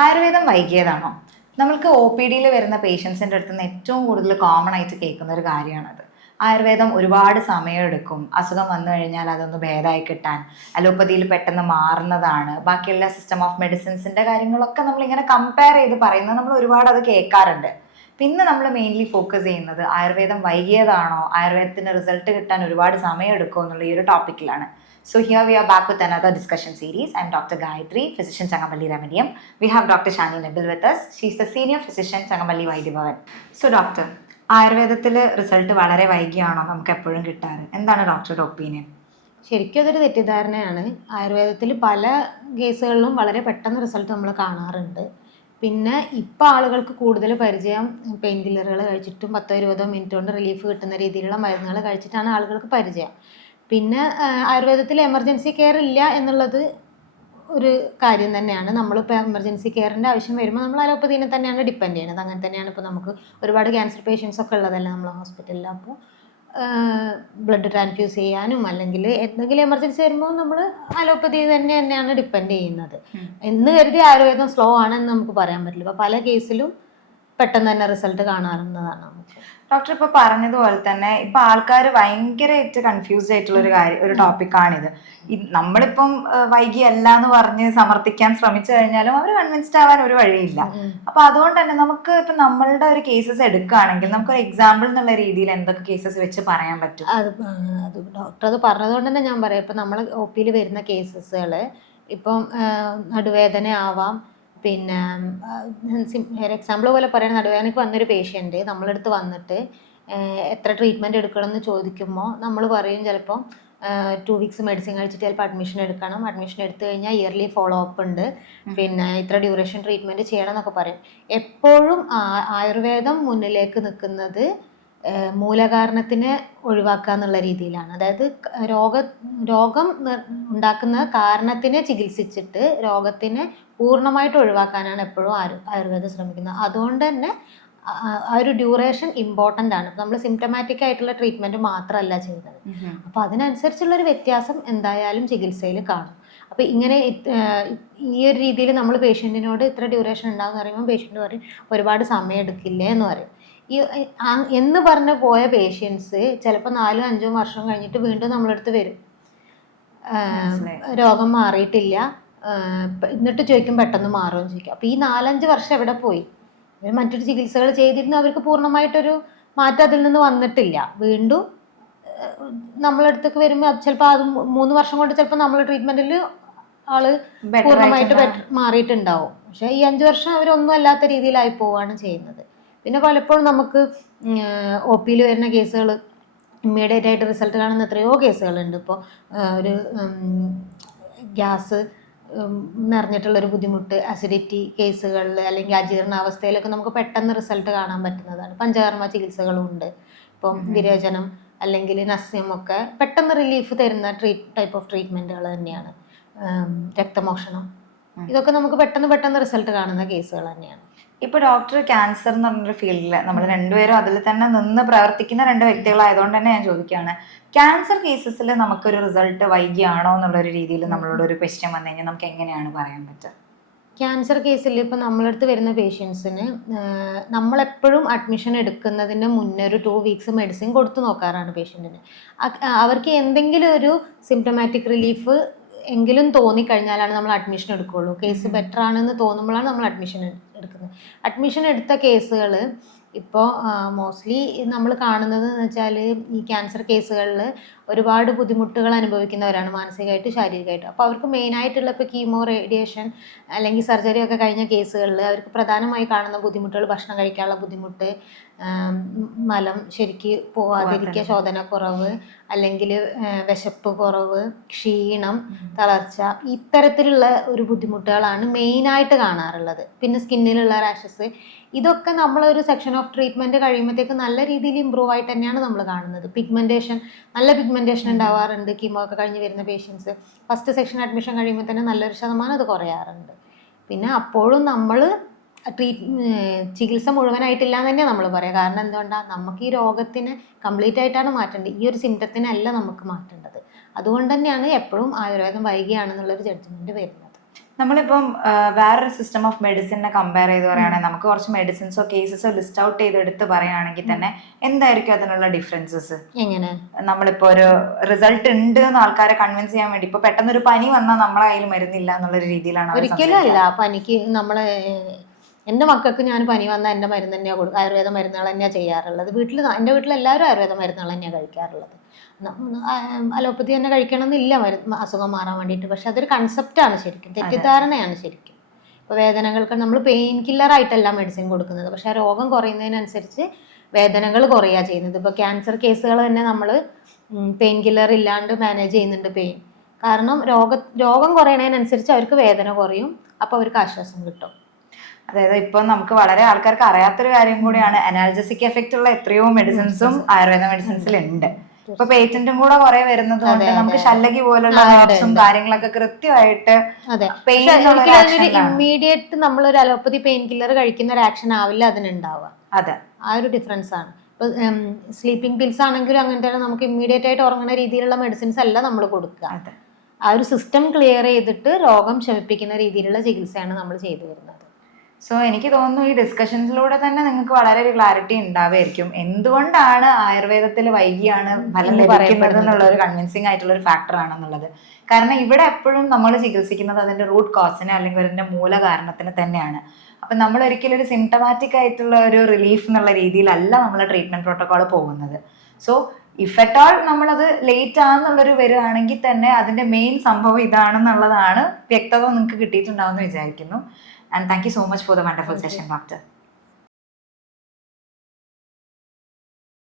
ആയുർവേദം വൈകിയതാണോ? നമ്മൾക്ക് O P ഡിയിൽ വരുന്ന പേഷ്യൻസിൻ്റെ അടുത്ത് നിന്ന് ഏറ്റവും കൂടുതൽ കോമൺ ആയിട്ട് കേൾക്കുന്ന ഒരു കാര്യമാണത്. ആയുർവേദം ഒരുപാട് സമയമെടുക്കും, അസുഖം വന്നു കഴിഞ്ഞാൽ അതൊന്ന് ഭേദമായി കിട്ടാൻ. അലോപ്പതിയിൽ പെട്ടെന്ന് മാറുന്നതാണ്. ബാക്കിയുള്ള സിസ്റ്റം ഓഫ് മെഡിസിൻസിൻ്റെ കാര്യങ്ങളൊക്കെ നമ്മളിങ്ങനെ കമ്പയർ ചെയ്ത് പറയുന്നത് നമ്മൾ ഒരുപാട് അത് കേൾക്കാറുണ്ട്. പിന്നെ നമ്മൾ മെയിൻലി ഫോക്കസ് ചെയ്യുന്നത് ആയുർവേദം വൈകിയതാണോ, ആയുർവേദത്തിന് റിസൾട്ട് കിട്ടാൻ ഒരുപാട് സമയം എടുക്കുമോ എന്നുള്ള ഈ ഒരു ടോപ്പിക്കിലാണ്. So here we are back with another discussion series. I'm Dr. Gayatri, physician Changamalli Remedium. We have Dr. Shani Nabil with us. She's the senior physician Changamalli Vaidyavan. So doctor, ആയുർവേദത്തിൽ result വളരെ വൈകിയാണോ നമുക്ക് എപ്പോഴും കിട്ടാറ്? എന്താണ് ഡോക്ടറുടെ opinion? ശരിക്കും അതൊരു തെറ്റിദ്ധാരണയാണ്. ആയുർവേദത്തിൽ പല കേസുകളിലും വളരെ പെട്ടെന്ന് റിസൾട്ട് നമ്മൾ കാണാറുണ്ട്. പിന്നെ ഇപ്പോൾ ആളുകൾക്ക് കൂടുതൽ പരിചയം പെയിൻ കില്ലറുകൾ കഴിച്ചിട്ടും 10-20 മിനിറ്റ് കൊണ്ട് റിലീഫ് കിട്ടുന്ന രീതിയിലുള്ള മരുന്നുകൾ കഴിച്ചിട്ടാണ് ആളുകൾക്ക് പരിചയം. പിന്നെ ആയുർവേദത്തിൽ എമർജൻസി കെയർ ഇല്ല എന്നുള്ളത് ഒരു കാര്യം തന്നെയാണ്. നമ്മളിപ്പോൾ എമർജൻസി കെയറിൻ്റെ ആവശ്യം വരുമ്പോൾ നമ്മൾ അലോപ്പതിനെ തന്നെയാണ് ഡിപ്പെൻഡ് ചെയ്യുന്നത്. അങ്ങനെ തന്നെയാണ് ഇപ്പോൾ നമുക്ക് ഒരുപാട് ക്യാൻസർ പേഷ്യൻസ് ഒക്കെ ഉള്ളതല്ല നമ്മൾ ഹോസ്പിറ്റലിൽ. അപ്പോൾ ബ്ലഡ് ട്രാൻസ്ഫ്യൂസ് ചെയ്യാനും അല്ലെങ്കിൽ എന്തെങ്കിലും എമർജൻസി വരുമ്പോൾ നമ്മൾ അലോപ്പതി തന്നെയാണ് ഡിപ്പെൻഡ് ചെയ്യുന്നത്. എന്ന് കരുതി ആയുർവേദം സ്ലോ ആണെന്ന് നമുക്ക് പറയാൻ പറ്റില്ല. ഇപ്പോൾ പല കേസിലും പെട്ടെന്ന് തന്നെ റിസൾട്ട് കാണാറുന്നതാണ് നമുക്ക്. ഡോക്ടർ ഇപ്പോൾ പറഞ്ഞതുപോലെ തന്നെ ഇപ്പൊ ആൾക്കാർ ഭയങ്കരമായിട്ട് കൺഫ്യൂസ്ഡ് ആയിട്ടുള്ള ഒരു ടോപ്പിക്കാണിത്. നമ്മളിപ്പം വൈകിയല്ല എന്ന് പറഞ്ഞ് സമർത്ഥിക്കാൻ ശ്രമിച്ചു കഴിഞ്ഞാലും അവർ കൺവിൻസ്ഡ് ആവാൻ ഒരു വഴിയില്ല. അപ്പൊ അതുകൊണ്ട് തന്നെ നമുക്ക് ഇപ്പൊ നമ്മളുടെ ഒരു കേസസ് എടുക്കുകയാണെങ്കിൽ നമുക്കൊരു എക്സാമ്പിൾ എന്നുള്ള രീതിയിൽ എന്തൊക്കെ കേസസ് വെച്ച് പറയാൻ പറ്റും? അത് ഡോക്ടർ അത് പറഞ്ഞതുകൊണ്ട് തന്നെ ഞാൻ പറയാം. ഇപ്പം നമ്മൾ ഒ പിയിൽ വരുന്ന കേസസുകൾ ഇപ്പം നടുവേദന ആവാം. പിന്നെ ഒരു എക്സാമ്പിൾ പോലെ പറയുന്ന നടുവേദനയ്ക്ക് വന്നൊരു പേഷ്യൻറ്റ് നമ്മളടുത്ത് വന്നിട്ട് എത്ര ട്രീറ്റ്മെൻറ്റ് എടുക്കണമെന്ന് ചോദിക്കുമ്പോൾ നമ്മൾ പറയും ചിലപ്പം 2 വീക്സ് മെഡിസിൻ കഴിച്ചിട്ട് ചിലപ്പോൾ അഡ്മിഷൻ എടുക്കണം. അഡ്മിഷൻ എടുത്തു കഴിഞ്ഞാൽ ഇയർലി ഫോളോ അപ്പ് ഉണ്ട്. പിന്നെ ഇത്ര ഡ്യൂറേഷൻ ട്രീറ്റ്മെൻറ്റ് ചെയ്യണം എന്നൊക്കെ പറയും. എപ്പോഴും ആയുർവേദം മുന്നിലേക്ക് നിൽക്കുന്നത് മൂലകാരണത്തിനെ ഒഴിവാക്കുക എന്നുള്ള രീതിയിലാണ്. അതായത് രോഗം ഉണ്ടാക്കുന്ന കാരണത്തിനെ ചികിത്സിച്ചിട്ട് രോഗത്തിനെ പൂർണ്ണമായിട്ട് ഒഴിവാക്കാനാണ് എപ്പോഴും ആയുർവേദം ശ്രമിക്കുന്നത്. അതുകൊണ്ട് തന്നെ ആ ഒരു ഡ്യൂറേഷൻ ഇമ്പോർട്ടൻ്റ് ആണ്. നമ്മൾ സിംറ്റമാറ്റിക് ആയിട്ടുള്ള ട്രീറ്റ്മെൻറ്റ് മാത്രമല്ല ചെയ്യുന്നത്. അപ്പോൾ അതിനനുസരിച്ചുള്ളൊരു വ്യത്യാസം എന്തായാലും ചികിത്സയിൽ കാണും. അപ്പോൾ ഇങ്ങനെ ഈ ഒരു രീതിയിൽ നമ്മൾ പേഷ്യൻറ്റിനോട് ഇത്ര ഡ്യൂറേഷൻ ഉണ്ടാകുമെന്ന് പറയുമ്പോൾ പേഷ്യൻ്റ് പറയും ഒരുപാട് സമയം എടുക്കില്ലേ എന്ന് പറയും. എന്ന് പറഞ്ഞ് പോയ പേഷ്യൻസ് ചിലപ്പോൾ 4-5 വർഷം കഴിഞ്ഞിട്ട് വീണ്ടും നമ്മളടുത്ത് വരും. രോഗം മാറിയിട്ടില്ല, എന്നിട്ട് ചോദിക്കും പെട്ടെന്ന് മാറുമെന്ന് ചോദിക്കും. അപ്പോൾ ഈ 4-5 വർഷം എവിടെ പോയി? മറ്റൊരു ചികിത്സകൾ ചെയ്തിരുന്നു, അവർക്ക് പൂർണ്ണമായിട്ടൊരു മാറ്റം അതിൽ നിന്ന് വന്നിട്ടില്ല. വീണ്ടും നമ്മളടുത്തേക്ക് വരുമ്പോൾ ചിലപ്പോൾ അത് 3 വർഷം കൊണ്ട് ചിലപ്പോൾ നമ്മൾ ട്രീറ്റ്മെൻറ്റിൽ ആള് പൂർണ്ണമായിട്ട് മാറിയിട്ടുണ്ടാവും. പക്ഷേ ഈ 5 വർഷം അവരൊന്നും അല്ലാത്ത രീതിയിലായി പോവുകയാണ് ചെയ്യുന്നത്. പിന്നെ പലപ്പോഴും നമുക്ക് ഒ പിയിൽ വരുന്ന കേസുകൾ ഇമ്മീഡിയറ്റ് ആയിട്ട് റിസൾട്ട് കാണുന്ന എത്രയോ കേസുകളുണ്ട്. ഇപ്പോൾ ഒരു ഗ്യാസ് നിറഞ്ഞിട്ടുള്ളൊരു ബുദ്ധിമുട്ട്, അസിഡിറ്റി കേസുകളിൽ അല്ലെങ്കിൽ അജീർണാവസ്ഥയിലൊക്കെ നമുക്ക് പെട്ടെന്ന് റിസൾട്ട് കാണാൻ പറ്റുന്നതാണ്. പഞ്ചകർമ്മ ചികിത്സകളും ഉണ്ട്. ഇപ്പം വിരേചനം അല്ലെങ്കിൽ നസ്യമൊക്കെ പെട്ടെന്ന് റിലീഫ് തരുന്ന ടൈപ്പ് ഓഫ് ട്രീറ്റ്മെൻറ്റുകൾ തന്നെയാണ്. രക്തമോഷണം, ഇതൊക്കെ നമുക്ക് പെട്ടെന്ന് റിസൾട്ട് കാണുന്ന കേസുകൾ തന്നെയാണ്. ഇപ്പൊ ഡോക്ടർ ക്യാൻസർ എന്ന് പറഞ്ഞൊരു ഫീൽഡിൽ നമ്മൾ രണ്ടുപേരും അതിൽ തന്നെ നിന്ന് പ്രവർത്തിക്കുന്ന 2 വ്യക്തികളായതുകൊണ്ട് തന്നെ ഞാൻ ചോദിക്കുകയാണ്, ക്യാൻസർ കേസസിൽ നമുക്കൊരു റിസൾട്ട് വൈകിയാണോ എന്നുള്ളൊരു രീതിയിൽ നമ്മളോട് ഒരു ക്വസ്റ്റ്യൻ വന്നു കഴിഞ്ഞാൽ നമുക്ക് എങ്ങനെയാണ് പറയാൻ പറ്റുക? ക്യാൻസർ കേസിൽ ഇപ്പം നമ്മളടുത്ത് വരുന്ന പേഷ്യൻസിന് നമ്മളെപ്പോഴും അഡ്മിഷൻ എടുക്കുന്നതിന് മുന്നേ ഒരു 2 വീക്സ് മെഡിസിൻ കൊടുത്തു നോക്കാറാണ് പേഷ്യൻറ്റിന്. അവർക്ക് എന്തെങ്കിലും ഒരു സിംറ്റമാറ്റിക് റിലീഫ് എങ്കിലും തോന്നിക്കഴിഞ്ഞാലാണ് നമ്മൾ അഡ്മിഷൻ എടുക്കുകയുള്ളൂ. കേസ് ബെറ്റർ ആണെന്ന് തോന്നുമ്പോഴാണ് നമ്മൾ അഡ്മിഷൻ എടുക്കുന്നത്. അഡ്മിഷൻ എടുത്ത കേസുകൾ ഇപ്പോൾ മോസ്റ്റ്ലി നമ്മൾ കാണുന്നത് എന്ന് വെച്ചാൽ ഈ ക്യാൻസർ കേസുകളിൽ ഒരുപാട് ബുദ്ധിമുട്ടുകൾ അനുഭവിക്കുന്നവരാണ്, മാനസികമായിട്ട് ശാരീരികമായിട്ട്. അപ്പോൾ അവർക്ക് മെയിനായിട്ടുള്ള ഇപ്പോൾ കീമോ, റേഡിയേഷൻ അല്ലെങ്കിൽ സർജറി ഒക്കെ കഴിഞ്ഞ കേസുകളിൽ അവർക്ക് പ്രധാനമായി കാണുന്ന ബുദ്ധിമുട്ടുകൾ ഭക്ഷണം കഴിക്കാനുള്ള ബുദ്ധിമുട്ട്, മലം ശരിക്ക് പോവാതിരിക്കുക, ശോധനക്കുറവ്, അല്ലെങ്കിൽ വിശപ്പ് കുറവ്, ക്ഷീണം, തളർച്ച, ഇത്തരത്തിലുള്ള ഒരു ബുദ്ധിമുട്ടുകളാണ് മെയിനായിട്ട് കാണാറുള്ളത്. പിന്നെ സ്കിന്നിലുള്ള റാഷസ്, ഇതൊക്കെ നമ്മളൊരു സെക്ഷൻ ഓഫ് ട്രീറ്റ്മെൻറ്റ് കഴിയുമ്പോഴത്തേക്ക് നല്ല രീതിയിൽ ഇമ്പ്രൂവ് ആയിട്ട് തന്നെയാണ് നമ്മൾ കാണുന്നത്. നല്ല പിഗ്മെൻറ്റേഷൻ ഉണ്ടാവാറുണ്ട് കീമോ ഒക്കെ കഴിഞ്ഞ് വരുന്ന പേഷ്യൻസ്. ഫസ്റ്റ് സെക്ഷൻ അഡ്മിഷൻ കഴിയുമ്പോൾ തന്നെ നല്ലൊരു ശതമാനം അത് കുറയാറുണ്ട്. പിന്നെ അപ്പോഴും നമ്മൾ ചികിത്സ മുഴുവനായിട്ടില്ല എന്ന് തന്നെ നമ്മൾ പറയാം. കാരണം എന്തുകൊണ്ടാണ്, നമുക്ക് ഈ രോഗത്തിന് കംപ്ലീറ്റ് ആയിട്ടാണ് മാറ്റേണ്ടത്, ഈ ഒരു സിംറ്റത്തിനല്ല നമുക്ക് മാറ്റേണ്ടത്. അതുകൊണ്ട് തന്നെയാണ് എപ്പോഴും ആയുർവേദം വൈകിയാണെന്നുള്ളൊരു ജഡ്ജ്മെൻറ്റ് വരുന്നത്. നമ്മളിപ്പം വേറൊരു സിസ്റ്റം ഓഫ് മെഡിസിനെ കമ്പയർ ചെയ്ത് പറയുകയാണെങ്കിൽ നമുക്ക് കുറച്ച് മെഡിസിൻസോ കേസസോ ലിസ്റ്റ് ഔട്ട് ചെയ്തെടുത്ത് പറയുകയാണെങ്കിൽ തന്നെ എന്തായിരിക്കും അതിനുള്ള ഡിഫറൻസസ്? എങ്ങനെ നമ്മളിപ്പോ ഒരു റിസൾട്ട് ഉണ്ട് എന്ന് ആൾക്കാരെ കൺവിൻസ് ചെയ്യാൻ വേണ്ടി ഇപ്പൊ പെട്ടെന്ന് ഒരു പനി വന്നാൽ നമ്മളെ കയ്യിൽ മരുന്നില്ല എന്നുള്ളൊരു രീതിയിലാണ് അവര് ഒരിക്കലും അല്ല. പനിക്ക് നമ്മള് എൻ്റെ മക്കൾക്ക് ഞാൻ പനി വന്നാൽ എൻ്റെ മരുന്ന് തന്നെയാണ് കൊടുക്കുക, ആയുർവേദ മരുന്നുകൾ തന്നെയാണ് ചെയ്യാറുള്ളത്. എൻ്റെ വീട്ടിൽ എല്ലാവരും ആയുർവേദ മരുന്നുകൾ തന്നെയാണ് കഴിക്കാറുള്ളത്. അലോപ്പതി തന്നെ കഴിക്കണം എന്നില്ല മരുന്ന് അസുഖം മാറാൻ വേണ്ടിയിട്ട്. പക്ഷെ അതൊരു കൺസെപ്റ്റാണ് ശരിക്കും, തെറ്റിദ്ധാരണയാണ് ശരിക്കും. ഇപ്പോൾ വേദനകൾക്ക് നമ്മൾ പെയിൻ കില്ലറായിട്ടല്ല മെഡിസിൻ കൊടുക്കുന്നത്, പക്ഷെ ആ രോഗം കുറയുന്നതിനനുസരിച്ച് വേദനകൾ കുറയുക ചെയ്യുന്നത്. ഇപ്പോൾ ക്യാൻസർ കേസുകൾ തന്നെ നമ്മൾ പെയിൻ കില്ലർ ഇല്ലാണ്ട് മാനേജ് ചെയ്യുന്നുണ്ട് പെയിൻ. കാരണം രോഗം കുറയണതിനനുസരിച്ച് അവർക്ക് വേദന കുറയും, അപ്പോൾ അവർക്ക് ആശ്വാസം കിട്ടും. അതായത് ഇപ്പൊ നമുക്ക് വളരെ ആൾക്കാർക്ക് അറിയാത്തൊരു കാര്യം കൂടിയാണ്, അനാൽജസിക് എഫക്റ്റ് ഉള്ള എത്രയോ മെഡിസിൻസും ആയുർവേദ മെഡിസിൻസിൽ ഉണ്ട്. ഇപ്പൊ പേറ്റന്റും കൂടെ കുറെ വരുന്നത് കൊണ്ട് നമുക്ക് ശല്ലകി പോലുള്ള ഹെർബ്സും കാര്യങ്ങളൊക്കെ കൃത്യമായിട്ട് ഇമ്മീഡിയറ്റ് നമ്മളൊരു അലോപ്പതി പെയിൻ കില്ലർ കഴിക്കുന്ന ഒരു ആക്ഷൻ ആവില്ല അതിനുണ്ടാവുക. അതെ, ആ ഒരു ഡിഫറൻസ് ആണ്. ഇപ്പൊ സ്ലീപ്പിംഗ് പിൽസ് ആണെങ്കിലും അങ്ങനെ തന്നെ നമുക്ക് ഇമ്മീഡിയറ്റ് ആയിട്ട് ഉറങ്ങുന്ന രീതിയിലുള്ള മെഡിസിൻസ് അല്ല നമ്മൾ കൊടുക്കുക. ആ ഒരു സിസ്റ്റം ക്ലിയർ ചെയ്തിട്ട് രോഗം ശമിപ്പിക്കുന്ന രീതിയിലുള്ള ചികിത്സയാണ് നമ്മൾ ചെയ്തു വരുന്നത്. സോ എനിക്ക് തോന്നുന്നു ഈ ഡിസ്കഷൻസിലൂടെ തന്നെ നിങ്ങൾക്ക് വളരെ ഒരു ക്ലാരിറ്റി ഉണ്ടാവുമായിരിക്കും എന്തുകൊണ്ടാണ് ആയുർവേദത്തിൽ വൈകിയാണ് ഫലം ലഭിക്കുന്നത് എന്നുള്ള ഒരു കൺവിൻസിങ് ആയിട്ടുള്ള ഒരു ഫാക്ടർ ആണെന്നുള്ളത്. കാരണം ഇവിടെ എപ്പോഴും നമ്മൾ ചികിത്സിക്കുന്നത് അതിന്റെ റൂട്ട് കോസിന് അല്ലെങ്കിൽ അതിന്റെ മൂല കാരണത്തിന് തന്നെയാണ്. അപ്പൊ നമ്മൾ ഒരിക്കലും ഒരു സിംറ്റമാറ്റിക് ആയിട്ടുള്ള ഒരു റിലീഫ് എന്നുള്ള രീതിയിലല്ല നമ്മളെ ട്രീറ്റ്മെന്റ് പ്രോട്ടോകോൾ പോകുന്നത്. സോ ഇഫ് അറ്റ് ഓൾ നമ്മളത് ലേറ്റ് ആണെന്നുള്ളൊരു വരികയാണെങ്കിൽ തന്നെ അതിന്റെ മെയിൻ സംഭവം ഇതാണെന്നുള്ളതാണ് വ്യക്തത നിങ്ങൾക്ക് കിട്ടിയിട്ടുണ്ടാവുമെന്ന് വിചാരിക്കുന്നു. And thank you so much for the wonderful session, Doctor.